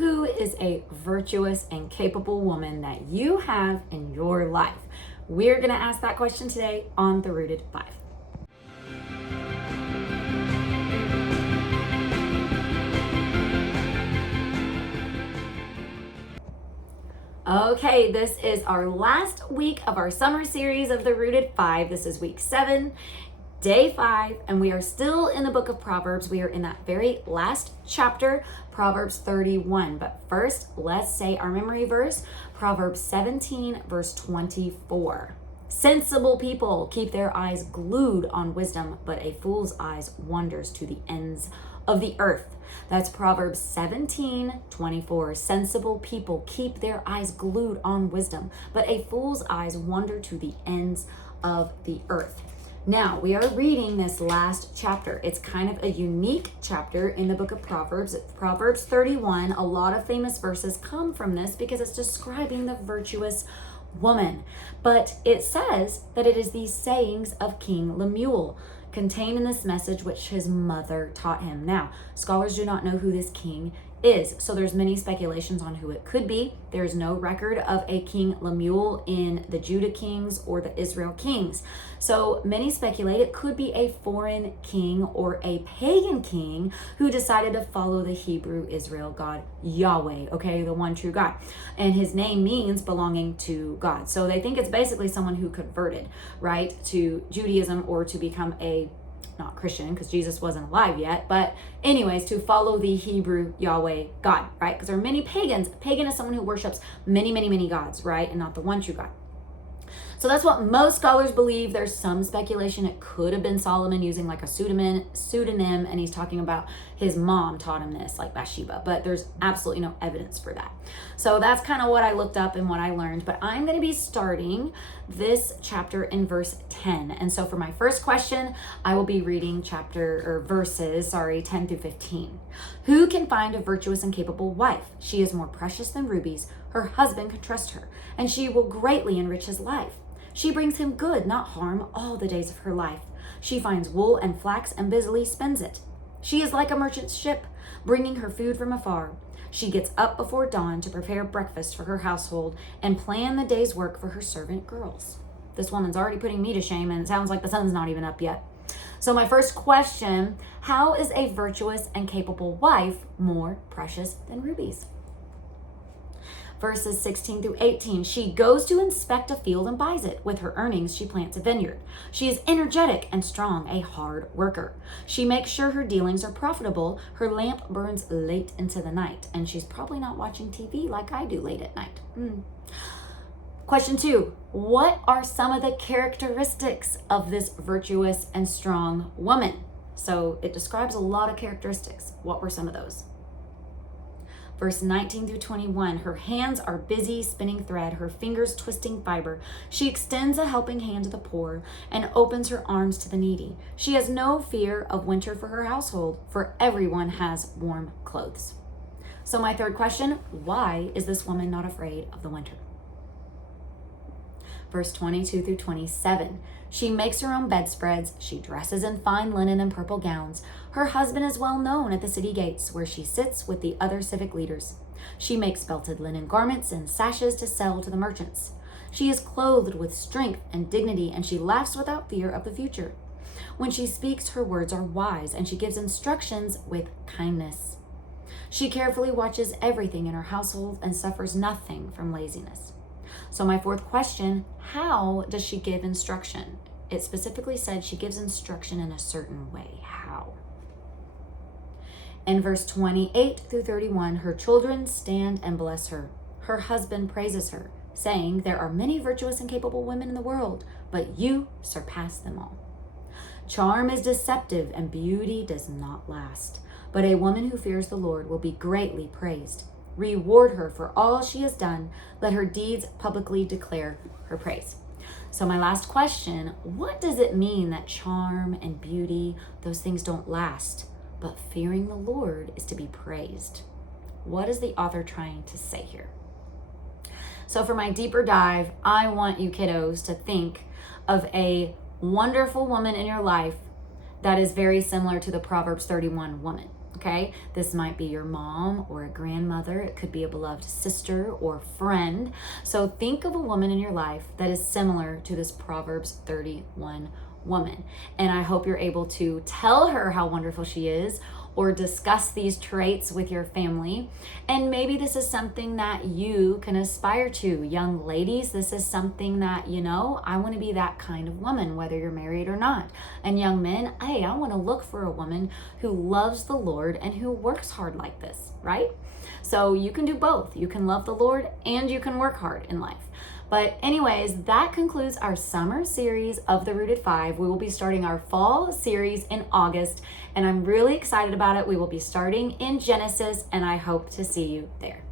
Who is a virtuous and capable woman that you have in your life? We're going to ask that question today on The Rooted 5. Okay, this is our last week of our summer series of The Rooted 5. This is week 7, day 5, and we are still in the book of Proverbs. We are in that very last chapter, Proverbs 31. But first, let's say our memory verse, Proverbs 17, verse 24. Sensible people keep their eyes glued on wisdom, but a fool's eyes wanders to the ends of the earth. That's Proverbs 17, 24. Sensible people keep their eyes glued on wisdom, but a fool's eyes wander to the ends of the earth. Now, we are reading this last chapter. It's kind of a unique chapter in the book of Proverbs. It's Proverbs 31. A lot of famous verses come from this because it's describing the virtuous woman. But it says that it is these sayings of King Lemuel contained in this message which his mother taught him. Now, scholars do not know who this king is, so there's many speculations on who it could be. There's no record of a King Lemuel in the Judah kings or the Israel kings. So many speculate it could be a foreign king or a pagan king who decided to follow the Hebrew Israel God Yahweh, okay, the one true God. And his name means belonging to God. So they think it's basically someone who converted, right, to Judaism or to become not Christian because Jesus wasn't alive yet, but anyways, to follow the Hebrew Yahweh God, right? Because there are many pagans. A pagan is someone who worships many gods, right? And not the one true God. So that's what most scholars believe. There's some speculation it could have been Solomon using like a pseudonym, and he's talking about his mom taught him this, like Bathsheba, but there's absolutely no evidence for that. So that's kind of what I looked up and what I learned, but I'm going to be starting this chapter in verse 10. And so for my first question, I will be reading verses 10 through 15. Who can find a virtuous and capable wife? She is more precious than rubies. Her husband can trust her, and she will greatly enrich his life. She brings him good, not harm, all the days of her life. She finds wool and flax and busily spins it. She is like a merchant ship, bringing her food from afar. She gets up before dawn to prepare breakfast for her household and plan the day's work for her servant girls. This woman's already putting me to shame, and it sounds like the sun's not even up yet. So my first question, how is a virtuous and capable wife more precious than rubies? Verses 16 through 18, she goes to inspect a field and buys it. With her earnings, she plants a vineyard. She is energetic and strong, a hard worker. She makes sure her dealings are profitable. Her lamp burns late into the night, and she's probably not watching TV like I do late at night. Question 2, what are some of the characteristics of this virtuous and strong woman? So it describes a lot of characteristics. What were some of those? Verse 19 through 21, her hands are busy spinning thread, her fingers twisting fiber. She extends a helping hand to the poor and opens her arms to the needy. She has no fear of winter for her household, for everyone has warm clothes. So my third question, why is this woman not afraid of the winter? Verse 22 through 27, she makes her own bedspreads. She dresses in fine linen and purple gowns. Her husband is well known at the city gates, where she sits with the other civic leaders. She makes belted linen garments and sashes to sell to the merchants. She is clothed with strength and dignity, and she laughs without fear of the future. When she speaks, her words are wise, and she gives instructions with kindness. She carefully watches everything in her household and suffers nothing from laziness. So my fourth question, how does she give instruction? It specifically said she gives instruction in a certain way. How? In verse 28 through 31, her children stand and bless her. Her husband praises her, saying, there are many virtuous and capable women in the world, but you surpass them all. Charm is deceptive and beauty does not last, but a woman who fears the Lord will be greatly praised. Reward her for all she has done. Let her deeds publicly declare her praise. So my last question, what does it mean that charm and beauty, those things don't last, but fearing the Lord is to be praised? What is the author trying to say here? So for my deeper dive, I want you kiddos to think of a wonderful woman in your life that is very similar to the Proverbs 31 woman. Okay, this might be your mom or a grandmother. It could be a beloved sister or friend. So think of a woman in your life that is similar to this Proverbs 31 woman. And I hope you're able to tell her how wonderful she is, or discuss these traits with your family. And maybe this is something that you can aspire to. Young ladies, this is something that, I want to be that kind of woman, whether you're married or not. And young men, hey, I want to look for a woman who loves the Lord and who works hard like this, right? So you can do both. You can love the Lord and you can work hard in life. But anyways, that concludes our summer series of the Rooted 5. We will be starting our fall series in August, and I'm really excited about it. We will be starting in Genesis, and I hope to see you there.